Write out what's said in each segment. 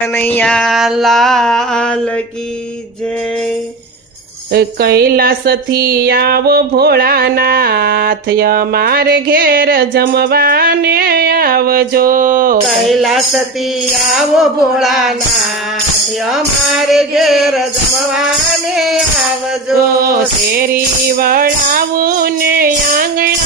कन्हैया लाल की जय कैलास थी आवो भोला नाथ मारे घेर जमवाने जो कैला थी आवो भोला नाथ मारे घेर जमवाने जो शेरी वड़ाऊ ने आंगणा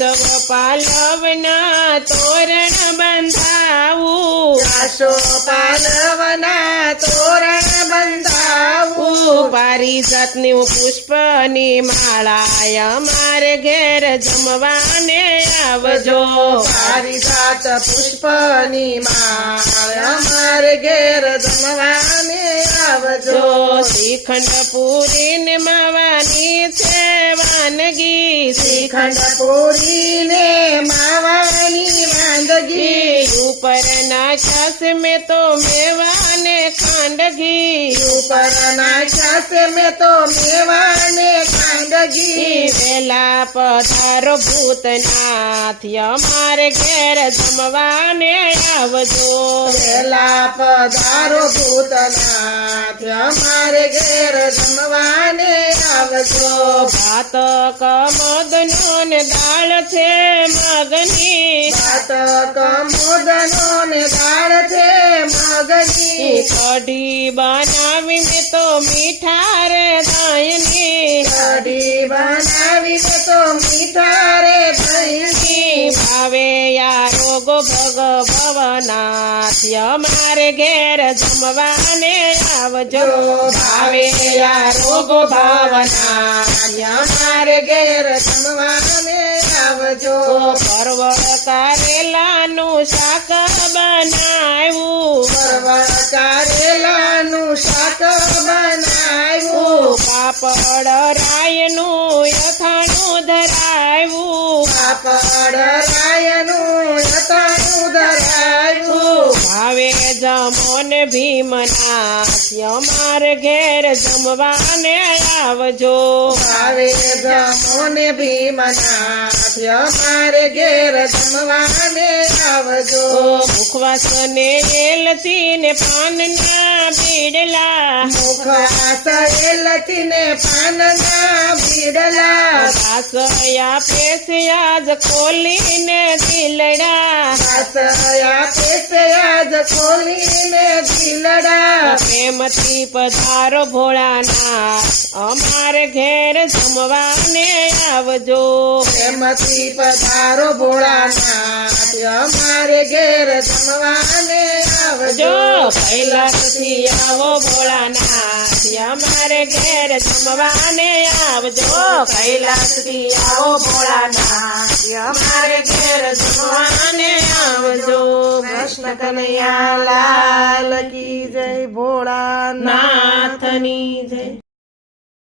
કેશવ પાલવના તોરણ બંધાવું કાશો પાલવના તોરણ બંધાવું પારિજાતની પુષ્પની માળા અમારે ઘેર જમવાને આવજો પારિજાત પુષ્પની માળા અમારે ઘેર જમવાને આવજો श्रीखंड पूरी मवानी सेवानगी श्रीखंड पूरी ने मावानी वांदगी ऊपर नाशास में तो मेवाने खांडगी ऊपर नाशास में तो मेवाने લાગી વેલા પધારો ભૂતનાથ અમારે ઘેર જમવાને આવજો વેલા પધારો ભૂતનાથ અમારે ઘેર જમવાને આવજો ભાત કમોદનો ને દાળ છે મગની ભાત કમોદનો ને દાળ છે મગની કઢી બનાવીને તો મીઠા આવે યારોગો ભગો ભવના યમારે ગેર જમવાને આવજો આવે યારોગો ભાવના યમારે ગેર જમવાને આવજો પરવર કારેલાનું શાક બનાવું પરવર કારેલાનું શાક બનાવું પાપડ રા ભીમના અમાર ઘેર જમવાને આવજો આવે જમોને ભીમનાથ અમાર ઘેર જમવાને આવજો મુખવાસને એલથી ને પાનના બીડલા મુખવાસ लखिने पान बिरलासया पेशयाज खोली ने दिलड़ासया पेशयाज खोली ने दिलड़ा प्रेमती पधारो भोला ना अमार घेर जमवाने आवजो प्रेमती पधारो भोला ना अमार घेर जमवाने आवजो पहला आवो भोला ना ઘેર જમવાને આવજો કૈલાસથી આવો ભોળાના અમારે ઘેર જમવાને આવજો કૃષ્ણ કનૈયા લાલ કી જય ભોળાનાથની જય